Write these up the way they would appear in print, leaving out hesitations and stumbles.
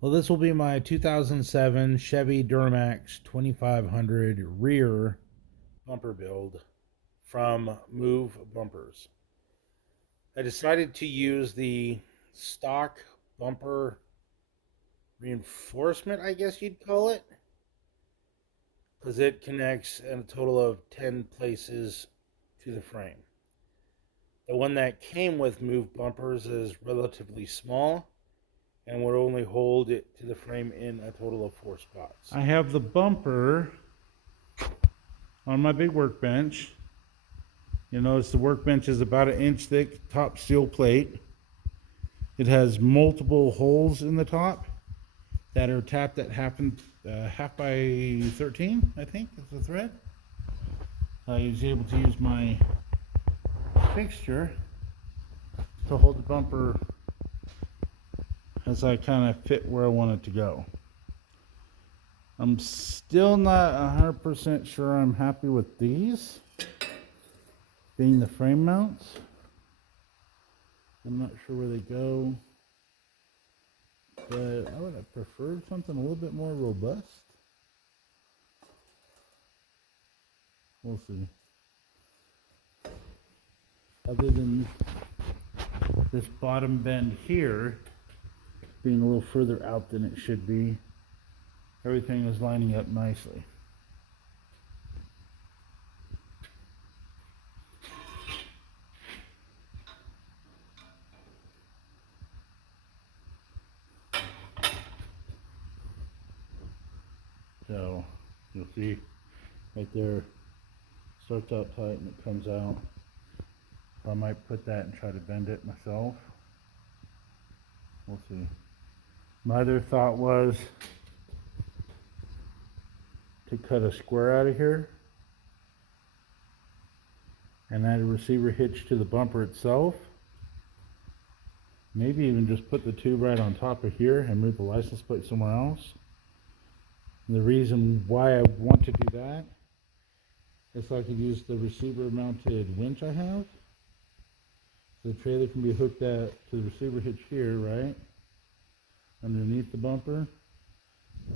Well, this will be my 2007 Chevy Duramax 2500 rear bumper build from Move Bumpers. I decided to use the stock bumper reinforcement, I guess you'd call it, because it connects in a total of 10 places to the frame. The one that came with Move Bumpers is relatively small and would only hold it to the frame in a total of 4 spots. I have the bumper on my big workbench. You'll notice the workbench is about 1-inch thick top steel plate. It has multiple holes in the top that are tapped at half by 13, I think is the thread. I was able to use my fixture to hold the bumper as I kind of fit where I want it to go. I'm still not 100% sure I'm happy with these being the frame mounts. I'm not sure where they go, but I would have preferred something a little bit more robust. We'll see. Other than this bottom bend here being a little further out than it should be, everything is lining up nicely. So you'll see right there, starts out tight and it comes out. I might put that and try to bend it myself. We'll see. My other thought was to cut a square out of here and add a receiver hitch to the bumper itself. Maybe even just put the tube right on top of here and move the license plate somewhere else. And the reason why I want to do that is so I could use the receiver mounted winch I have. The trailer can be hooked to the receiver hitch here, right? Underneath the bumper.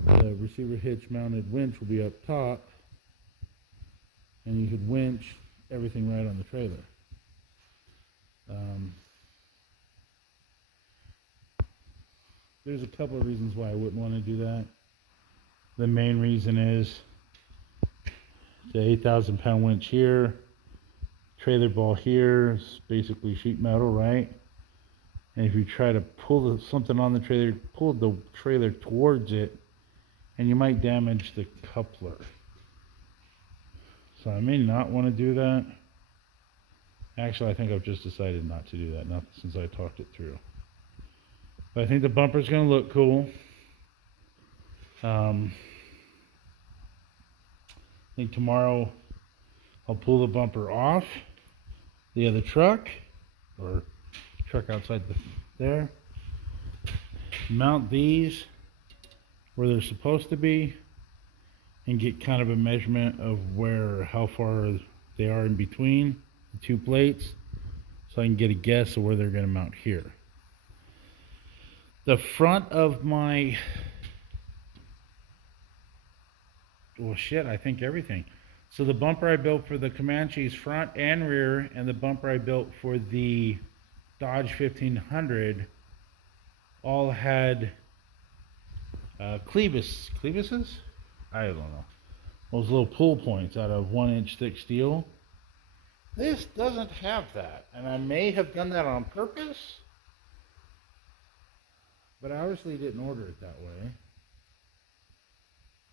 The receiver hitch mounted winch will be up top, and you could winch everything right on the trailer. There's a couple of reasons why I wouldn't want to do that. The main reason is the 8,000-pound winch here, trailer ball here is basically sheet metal, right? And if you try to pull something on the trailer, pull the trailer towards it, and you might damage the coupler. So I may not want to do that. Actually, I think I've just decided not to do that, not since I talked it through. But I think the bumper's going to look cool. I think tomorrow I'll pull the bumper off the other truck, or truck outside there, mount these where they're supposed to be, and get kind of a measurement of how far they are in between the two plates, so I can get a guess of where they're going to mount here. The front of my, well shit, I think everything. So the bumper I built for the Comanche's front and rear, and the bumper I built for the Dodge 1500 all had clevises? I don't know. Those little pull points out of 1-inch thick steel. This doesn't have that, and I may have done that on purpose, but I obviously didn't order it that way.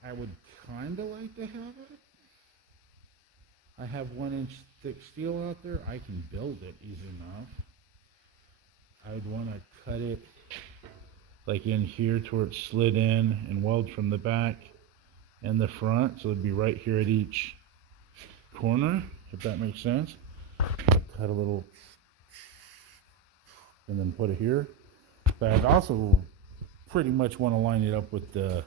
I would kind of like to have it. I have 1-inch thick steel out there. I can build it easy enough. I'd want to cut it like in here to where it slid in and weld from the back and the front, so it'd be right here at each corner, if that makes sense. I'd cut a little and then put it here. But I'd also pretty much want to line it up with the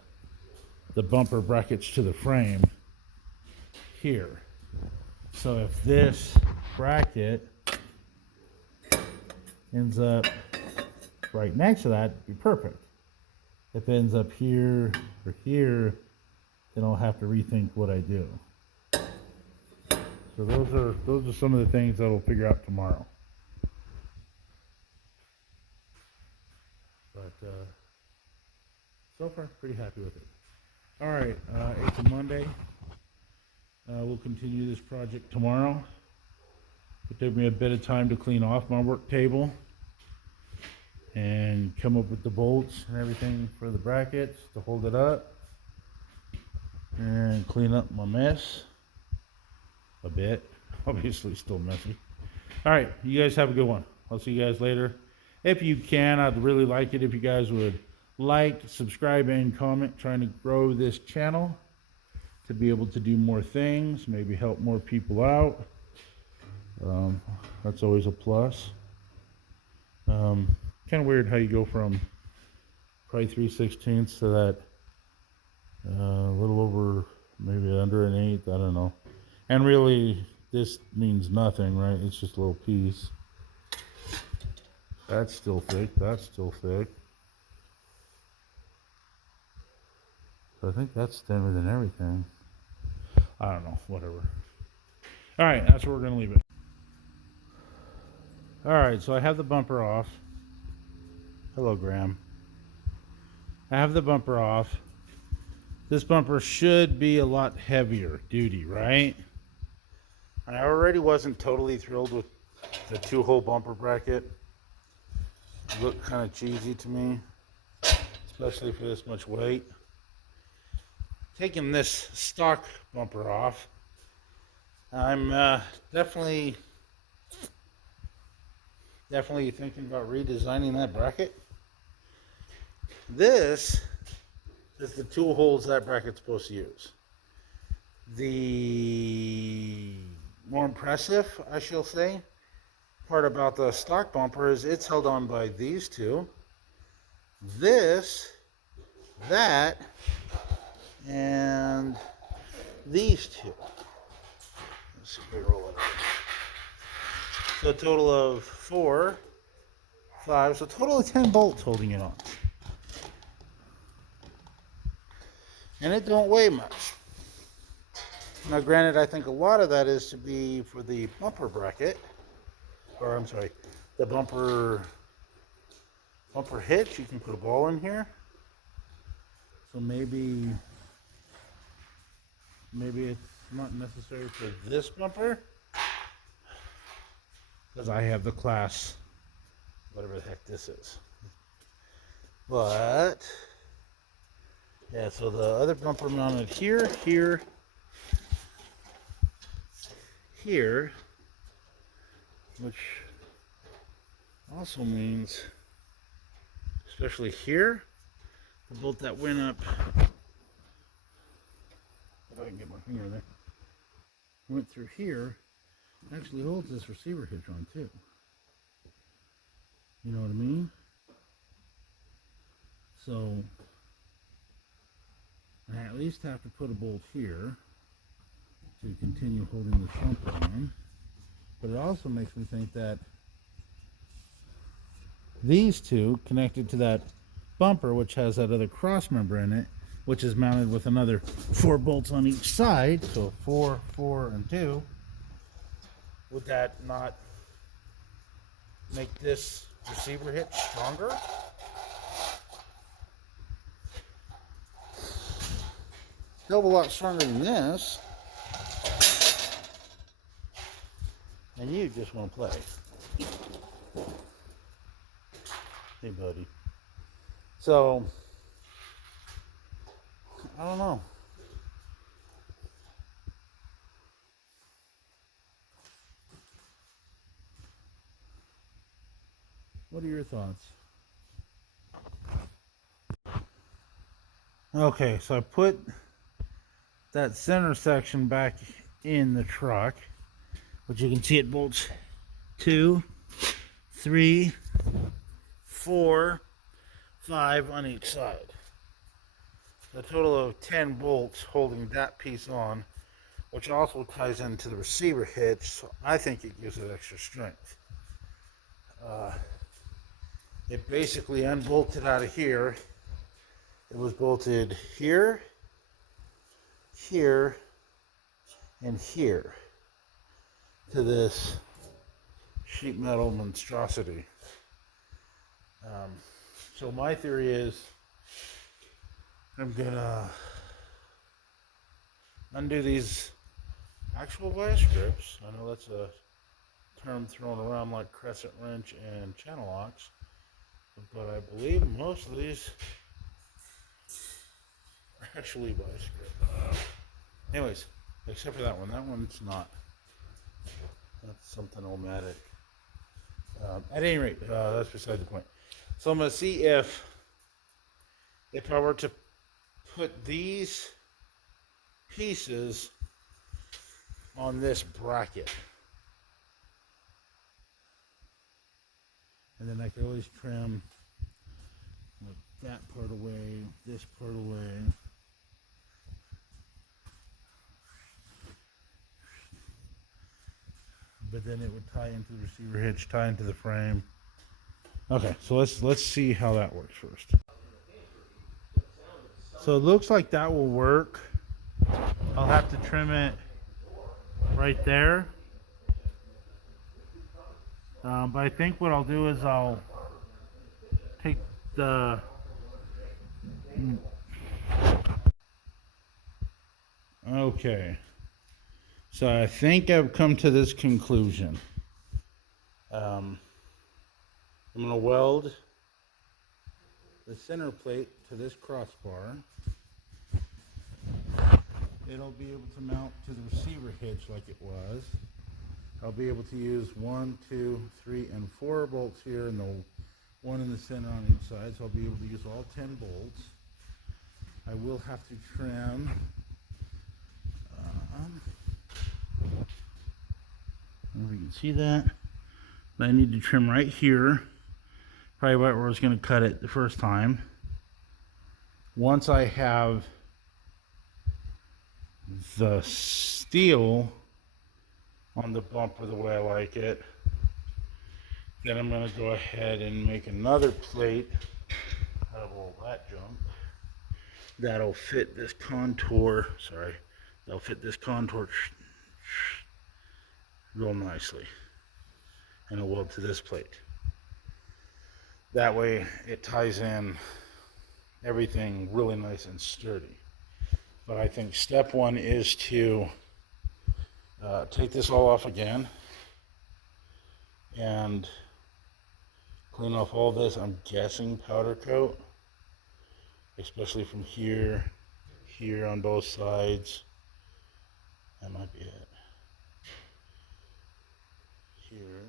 bumper brackets to the frame here. So if this bracket ends up right next to that, it'd be perfect. if it ends up here or here, then I'll have to rethink what I do. So those are some of the things that I'll figure out tomorrow. But so far, pretty happy with it. All right, it's a Monday. We'll continue this project tomorrow. It took me a bit of time to clean off my work table and come up with the bolts and everything for the brackets to hold it up and clean up my mess a bit. Obviously still messy. All right, you guys have a good one. I'll see you guys later. If you can, I'd really like it if you guys would like, subscribe, and comment, trying to grow this channel to be able to do more things, maybe help more people out. That's always a plus. Kind of weird how you go from probably 3/16 to that a little over, maybe under an eighth, I don't know. And really, this means nothing, right? It's just a little piece. That's still thick, that's still thick. So I think that's thinner than everything. I don't know, whatever. All right, that's where we're gonna leave it. All right, so I have the bumper off. Hello, Graham. I have the bumper off. This bumper should be a lot heavier duty, right? I already wasn't totally thrilled with the 2-hole bumper bracket. It looked kind of cheesy to me, especially for this much weight. Taking this stock bumper off, I'm definitely thinking about redesigning that bracket. This is the 2 holes that bracket's supposed to use. The more impressive, I shall say, part about the stock bumper is it's held on by these two. This, that, and these two. Let's see if we roll it out. So a total of 4, 5, so a total of 10 bolts holding it on. And it don't weigh much. Now granted, I think a lot of that is to be for the bumper bracket, or I'm sorry, the bumper hitch. You can put a ball in here. So maybe it's not necessary for this bumper, because I have the class, whatever the heck this is. But yeah, so the other bumper mounted here, which also means, especially here, the bolt that went up, if I can get my finger there, went through here, actually holds this receiver hitch on too. You know what I mean? So I at least have to put a bolt here to continue holding the bumper on. But it also makes me think that these two connected to that bumper, which has that other cross member in it, which is mounted with another 4 bolts on each side, so 4, 4, and 2, would that not make this receiver hitch stronger? Hell of a lot stronger than this. And you just want to play. Hey, buddy. So, I don't know. What are your thoughts? Okay, so I put that center section back in the truck, which you can see it bolts 2, 3, 4, 5 on each side. A total of 10 bolts holding that piece on, which also ties into the receiver hitch, so I think it gives it extra strength. It basically unbolted out of here It was bolted here, here, and here to this sheet metal monstrosity. So my theory is I'm gonna undo these actual vice grips. I know that's a term thrown around like crescent wrench and channel locks, but I believe most of these are actually vice grip. Anyways, except for that one. That one's not. That's something omatic. At any rate, that's beside the point. So I'm going to see if I were to put these pieces on this bracket. And then I could always trim that part away, this part away. But then it would tie into the receiver hitch, tie into the frame. Okay, so let's see how that works first. So it looks like that will work. I'll have to trim it right there. But I think what I'll do is I'll take the okay. So I think I've come to this conclusion. I'm going to weld the center plate to this crossbar. It'll be able to mount to the receiver hitch like it was. I'll be able to use 1, 2, 3, and 4 bolts here and the one in the center on each side. So I'll be able to use all 10 bolts. I will have to trim I don't know if you can see that. But I need to trim right here. Probably right where I was going to cut it the first time. Once I have the steel on the bumper the way I like it, then I'm going to go ahead and make another plate out of all that junk that'll fit this contour. That'll fit this contour real nicely, and I'll weld to this plate. That way it ties in everything really nice and sturdy. But I think step one is to take this all off again and clean off all this. I'm guessing powder coat, especially from here on both sides. That might be it. Here.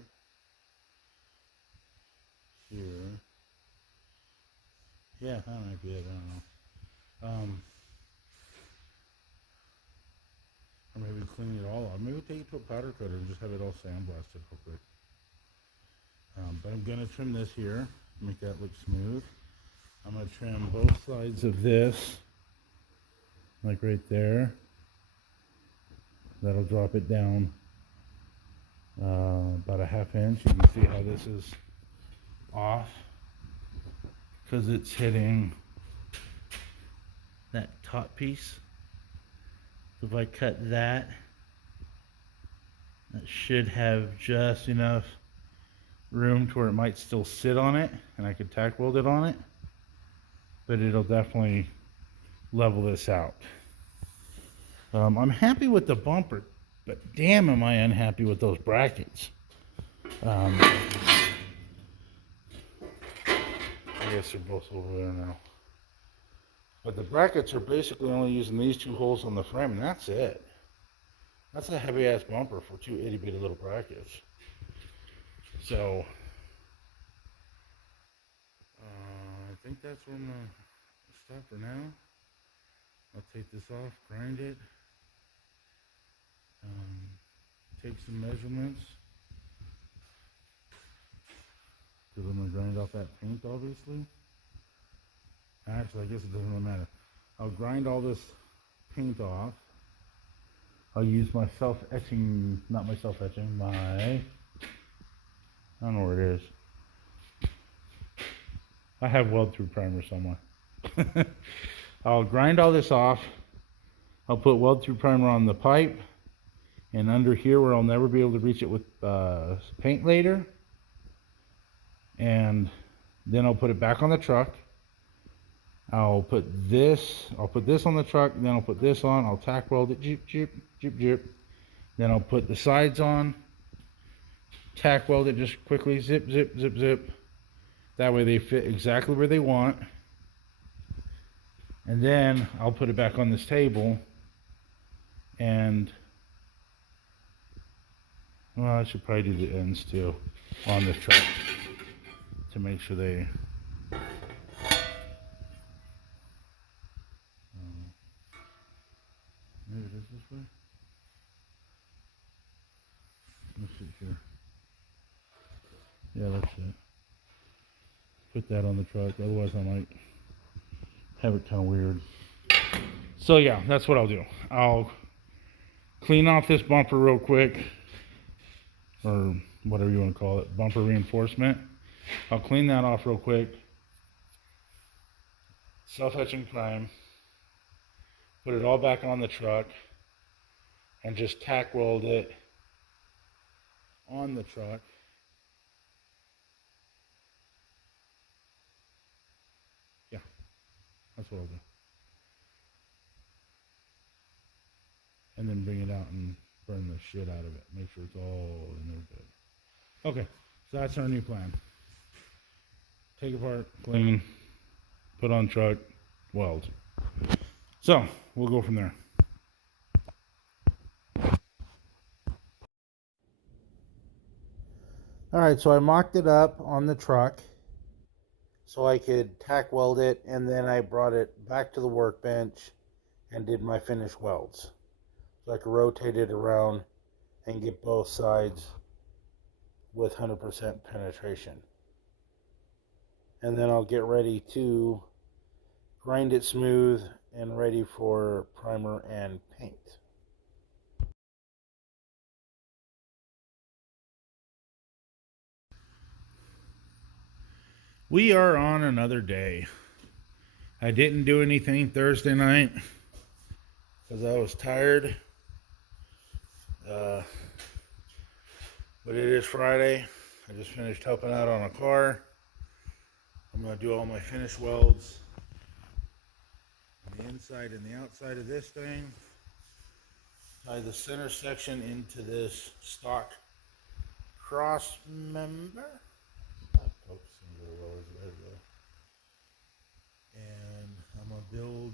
Yeah, that might be it. I don't know. Or maybe clean it all off. Maybe take it to a powder coater and just have it all sandblasted real quick. But I'm going to trim this here, make that look smooth. I'm going to trim both sides of this, like right there. That'll drop it down about a ½ inch. You can see how this is off because it's hitting that top piece. So if I cut that, that should have just enough room to where it might still sit on it and I could tack weld it on it, but it'll definitely level this out. I'm happy with the bumper, but damn am I unhappy with those brackets. I guess they're both over there now. But the brackets are basically only using these 2 holes on the frame, and that's it. That's a heavy ass bumper for 2 itty bitty little brackets. So I think that's where I'm gonna stop for now. I'll take this off, grind it, take some measurements, because I'm gonna grind off that paint, obviously. Actually, I guess it doesn't really matter. I'll grind all this paint off. I'll use my self-etching, not my self-etching, I don't know where it is. I have weld-through primer somewhere. I'll grind all this off. I'll put weld through primer on the pipe and under here where I'll never be able to reach it with paint later. And then I'll put it back on the truck. I'll put this on the truck, then I'll put this on, I'll tack weld it, jeep, jeep, jeep, jeep. Then I'll put the sides on, tack weld it just quickly, zip, zip, zip, zip. That way they fit exactly where they want. And then I'll put it back on this table and, well, I should probably do the ends too on the truck to make sure they, maybe it is this way. Let's see here. Yeah, that's it. Put that on the truck, otherwise I might have it kind of weird. So yeah, that's what I'll do. I'll clean off this bumper real quick, or whatever you want to call it, bumper reinforcement. I'll clean that off real quick. Self-etching prime. Put it all back on the truck and just tack weld it on the truck. Yeah, that's what I'll do. And then bring it out and burn the shit out of it. Make sure it's all in there good. Okay, so that's our new plan. Take apart, clean, put on truck, weld. So, we'll go from there. Alright, so I mocked it up on the truck so I could tack weld it, and then I brought it back to the workbench and did my finish welds. So I could rotate it around and get both sides with 100% penetration. And then I'll get ready to grind it smooth and ready for primer and paint. We are on another day. I didn't do anything Thursday night because I was tired. But it is Friday. I just finished helping out on a car. I'm going to do all my finish welds on the inside and the outside of this thing. Tie the center section into this stock cross member. Not focusing very well. There we go. And I'm going to build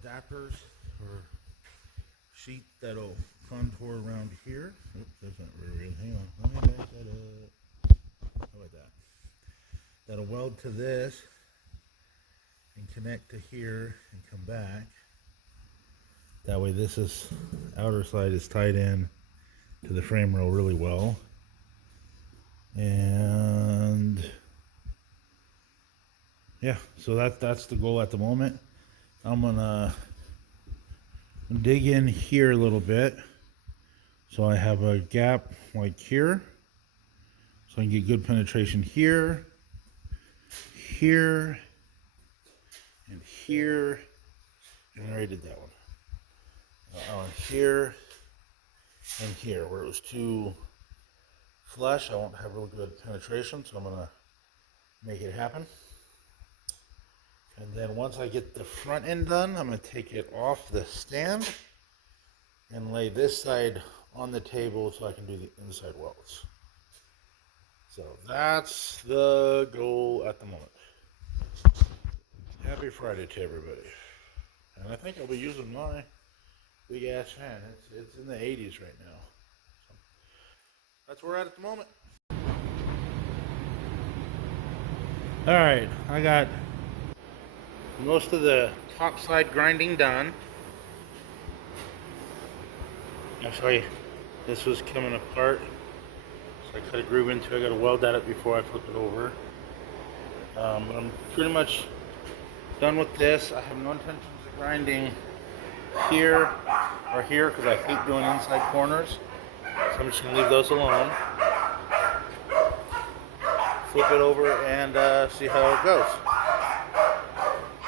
adapters or sheet that'll contour around here. Oops, that's not very real. Hang on. Let me back that up. How about that? That'll weld to this and connect to here and come back. That way this is outer side is tied in to the frame rail really well. And yeah, so that's the goal at the moment. I'm gonna dig in here a little bit so I have a gap like here, so I can get good penetration here, here, and here, and I already did that one. Here and here, where it was too flush, I won't have real good penetration, so I'm gonna make it happen. And then once I get the front end done, I'm gonna take it off the stand and lay this side on the table so I can do the inside welds. So that's the goal at the moment. Happy Friday to everybody. And I think I'll be using my big ass fan. It's in the 80s right now. So that's where we're at the moment. All right, I got most of the top side grinding done. Actually, this was coming apart, so I cut a groove into it. I got to weld that up before I flip it over. But I'm pretty much done with this. I have no intentions of grinding here or here because I hate doing inside corners, so I'm just going to leave those alone. Flip it over and see how it goes.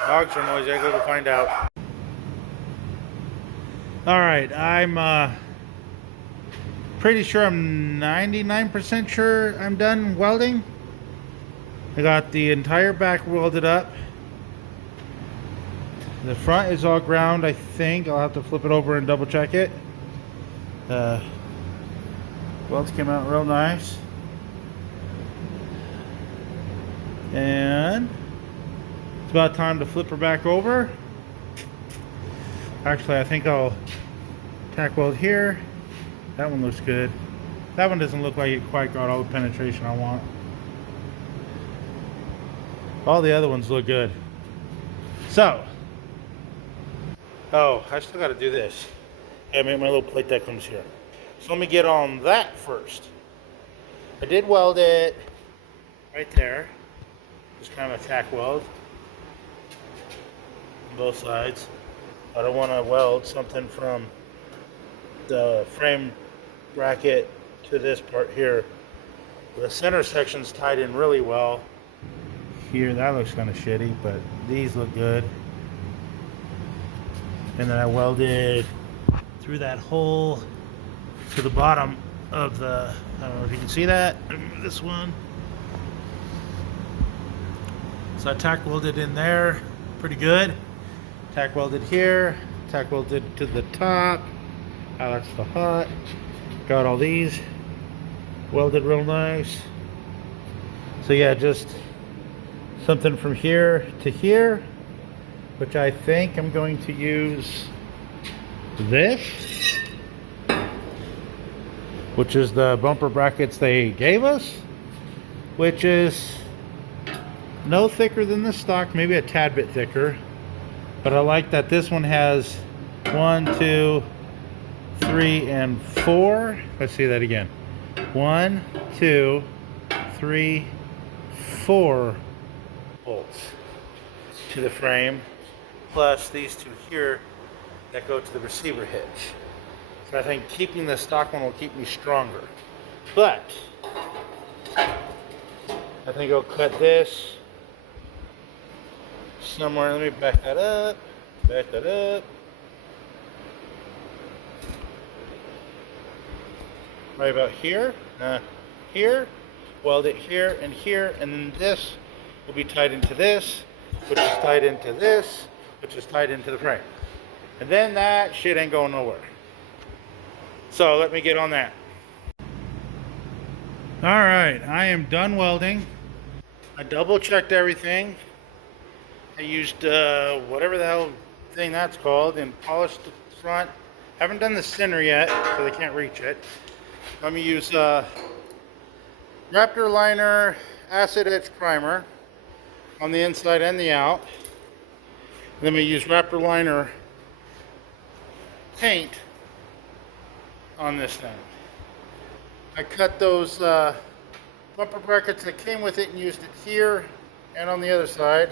Dogs are noisy. I gotta go find out. All right, I'm pretty sure, I'm 99% sure I'm done welding. I got the entire back welded up. The front is all ground, I think. I'll have to flip it over and double check it. Welds came out real nice. And it's about time to flip her back over. Actually, I think I'll tack weld here. That one looks good. That one doesn't look like it quite got all the penetration I want. All the other ones look good. So, oh, I still got to do this. I make my little plate that comes here. So let me get on that first. I did weld it right there. Just kind of a tack weld on both sides. I don't want to weld something from the frame bracket to this part here. The center section's tied in really well. Here, that looks kind of shitty, but these look good. And then I welded through that hole to the bottom of the, I don't know if you can see that, this one. So I tack welded in there, pretty good. Tack welded here, tack welded to the top. Oh, that's the hot. Got all these welded real nice. So yeah, just something from here to here, which I think I'm going to use this, which is the bumper brackets they gave us, which is no thicker than the stock, maybe a tad bit thicker. But I like that this one has 1, 2, 3, and 4. Let's see that again. 1, 2, 3, 4 bolts to the frame, plus these two here that go to the receiver hitch. So I think keeping the stock one will keep me stronger. But I think I'll cut this somewhere. Let me back that up. Back that up. Right about here. Here. Weld it here, and then this will be tied into this, which is tied into this, which is tied into the frame. And then that shit ain't going nowhere. So let me get on that. All right, I am done welding. I double checked everything. I used whatever the hell thing that's called and polished the front. Haven't done the center yet, so they can't reach it. Let me use Raptor Liner Acid Etch Primer on the inside and the out. Then we use Raptor Liner paint on this thing. I cut those bumper brackets that came with it and used it here and on the other side.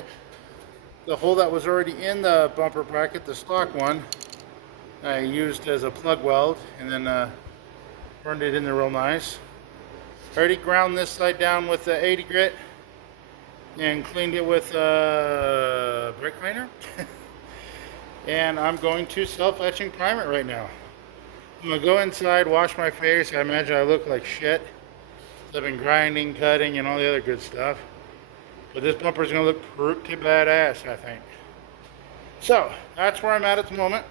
The hole that was already in the bumper bracket, the stock one, I used as a plug weld and then burned it in there real nice. Already ground this side down with the 80 grit and cleaned it with brake cleaner. And I'm going to self-etching prime it right now. I'm gonna go inside, wash my face. I imagine I look like shit. I've been grinding, cutting, and all the other good stuff. But this bumper is gonna look pretty badass, I think. So that's where I'm at the moment.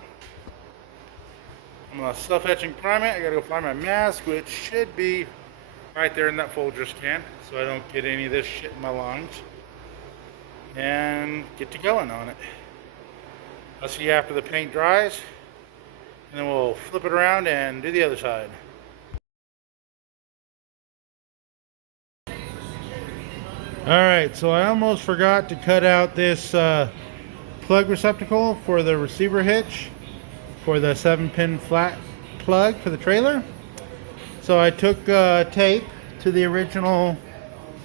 I'm gonna self-etching prime it. I gotta go find my mask, which should be right there in that Folgers can, so I don't get any of this shit in my lungs. And get to going on it. I'll see you after the paint dries, and then we'll flip it around and do the other side. Alright, so I almost forgot to cut out this plug receptacle for the receiver hitch for the 7-pin flat plug for the trailer. So I took tape to the original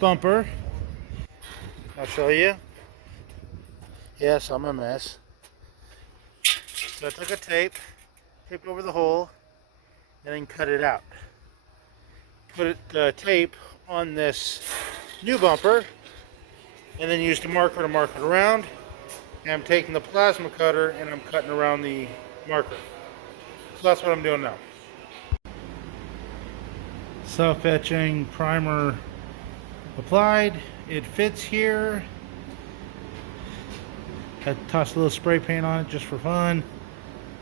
bumper. I'll show you. Yes, I'm a mess. So I took a tape, taped over the hole, and then cut it out. Put tape on this new bumper, and then used a marker to mark it around. And I'm taking the plasma cutter and I'm cutting around the marker. So that's what I'm doing now. Self-etching primer applied. It fits here. I tossed a little spray paint on it just for fun,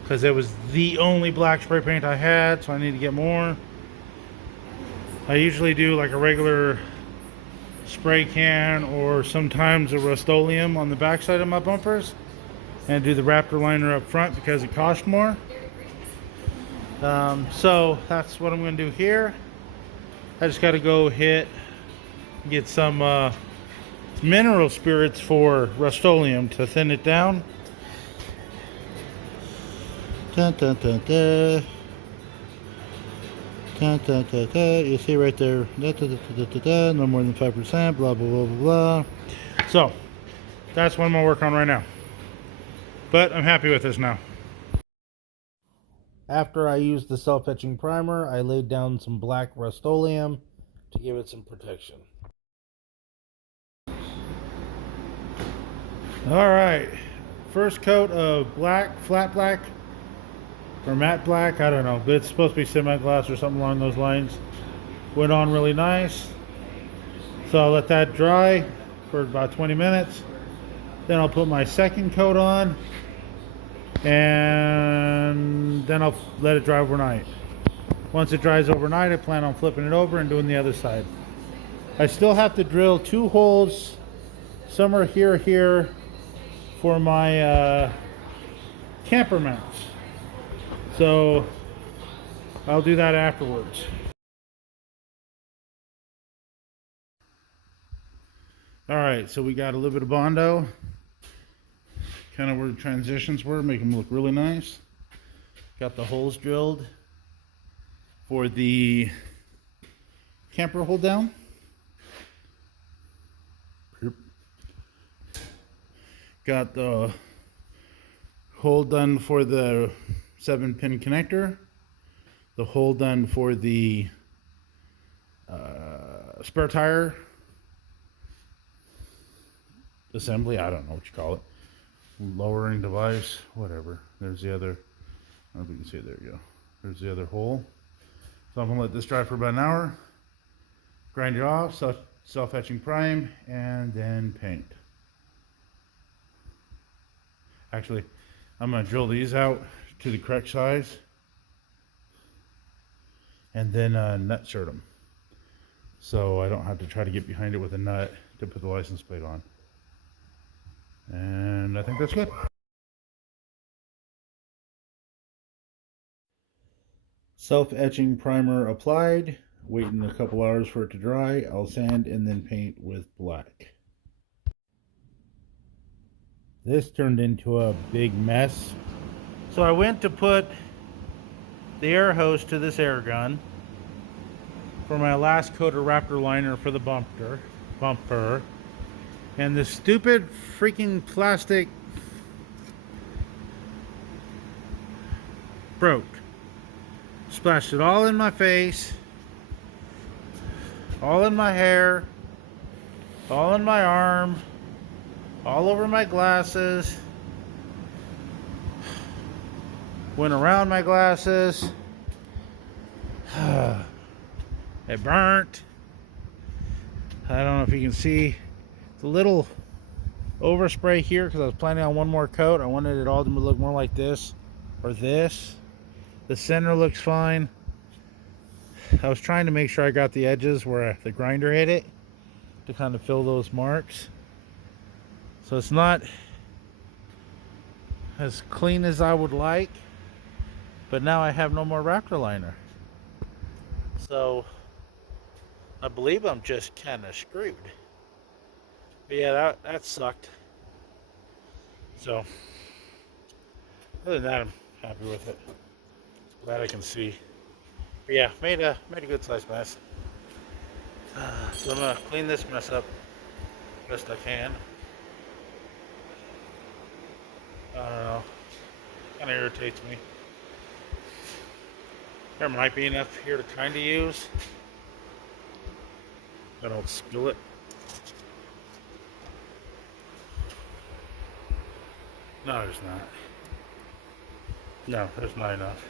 because it was the only black spray paint I had, so I need to get more. I usually do like a regular spray can or sometimes a Rust-Oleum on the backside of my bumpers, and do the Raptor liner up front because it costs more. So that's what I'm going to do here. I just got to go get some mineral spirits for Rust-Oleum to thin it down. Dun, dun, dun, dun. Dun, dun, dun, dun. You see right there, dun, dun, dun, dun, dun, dun. No more than 5%, blah, blah, blah, blah, blah. So that's what I'm going to work on right now. But I'm happy with this now. After I used the self-etching primer, I laid down some black Rust-Oleum to give it some protection. Alright, first coat of black, flat black, or matte black, I don't know, but it's supposed to be semi-gloss or something along those lines. Went on really nice. So I'll let that dry for about 20 minutes. Then I'll put my second coat on, and then I'll let it dry overnight. Once it dries overnight, I plan on flipping it over and doing the other side. I still have to drill 2 holes, somewhere here, for my camper mounts. So I'll do that afterwards. Alright, so we got a little bit of Bondo. Kind of where the transitions were, make them look really nice. Got the holes drilled for the camper hold down. Got the hole done for the 7-pin connector. The hole done for the spare tire assembly. I don't know what you call it. Lowering device, whatever. There's the other. I don't know if you can see it. There you go. There's the other hole. So I'm going to let this dry for about an hour. Grind it off, self-etching prime, and then paint. Actually, I'm going to drill these out to the correct size and then nut insert them, so I don't have to try to get behind it with a nut to put the license plate on. And I think that's good. Self-etching primer applied, waiting a couple hours for it to dry. I'll sand and then paint with black. This turned into a big mess. So I went to put the air hose to this air gun for my last coat of Raptor liner for the bumper. And this stupid freaking plastic broke. Splashed it all in my face, all in my hair, all in my arm, all over my glasses, went around my glasses. It burnt. I don't know if you can see. It's a little overspray here because I was planning on one more coat. I wanted it all to look more like this or this. The center looks fine. I was trying to make sure I got the edges where the grinder hit it to kind of fill those marks. So it's not as clean as I would like, but now I have no more Raptor liner. So I believe I'm just kind of screwed. But yeah, that sucked. So other than that, I'm happy with it. Glad I can see. But yeah, made a good sized mess. So I'm gonna clean this mess up best I can. I don't know. Kind of irritates me. There might be enough here to kind of use. I don't spill it. No, there's not. No, there's not enough.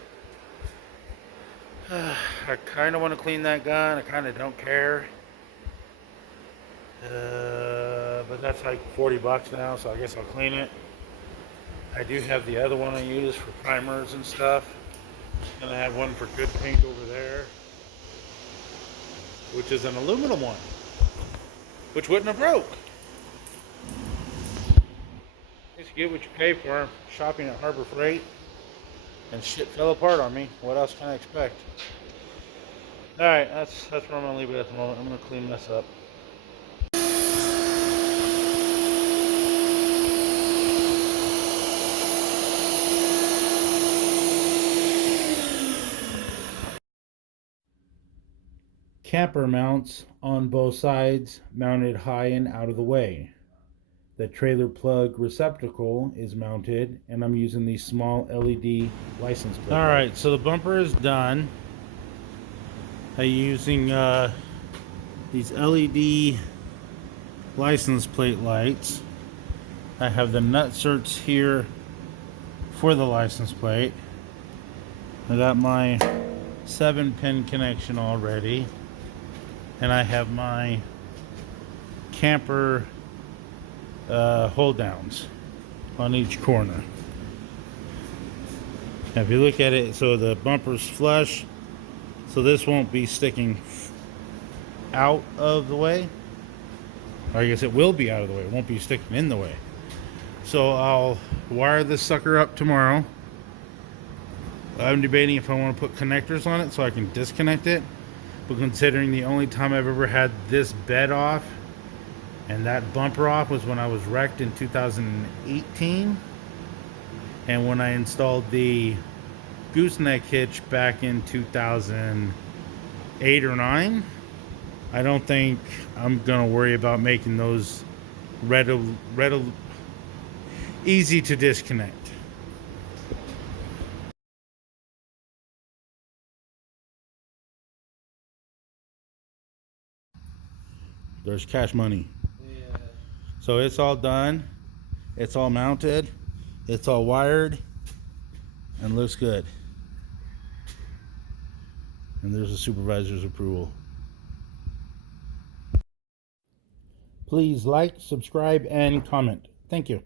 I kind of want to clean that gun. I kind of don't care. But that's like 40 bucks now, so I guess I'll clean it. I do have the other one I use for primers and stuff. And I have one for good paint over there, which is an aluminum one, which wouldn't have broke. You get what you pay for. Shopping at Harbor Freight, and shit fell apart on me. What else can I expect? All right, that's where I'm gonna leave it at the moment. I'm gonna clean this up. Camper mounts on both sides, mounted high and out of the way. The trailer plug receptacle is mounted, and I'm using these small LED license plate. All right, so the bumper is done. I'm using these LED license plate lights. I have the nut certs here for the license plate. I got my 7-pin connection already, and I have my camper hold downs on each corner. Now if you look at it, so the bumper's flush, so this won't be sticking out of the way, or I guess it will be out of the way, it won't be sticking in the way. So I'll wire this sucker up tomorrow. I'm debating if I want to put connectors on it so I can disconnect it, but considering the only time I've ever had this bed off and that bumper off was when I was wrecked in 2018, and when I installed the gooseneck hitch back in 2008 or 9, I don't think I'm gonna worry about making those easy to disconnect. There's cash money. Yeah. So it's all done. It's all mounted. It's all wired. And looks good. And there's the supervisor's approval. Please like, subscribe, and comment. Thank you.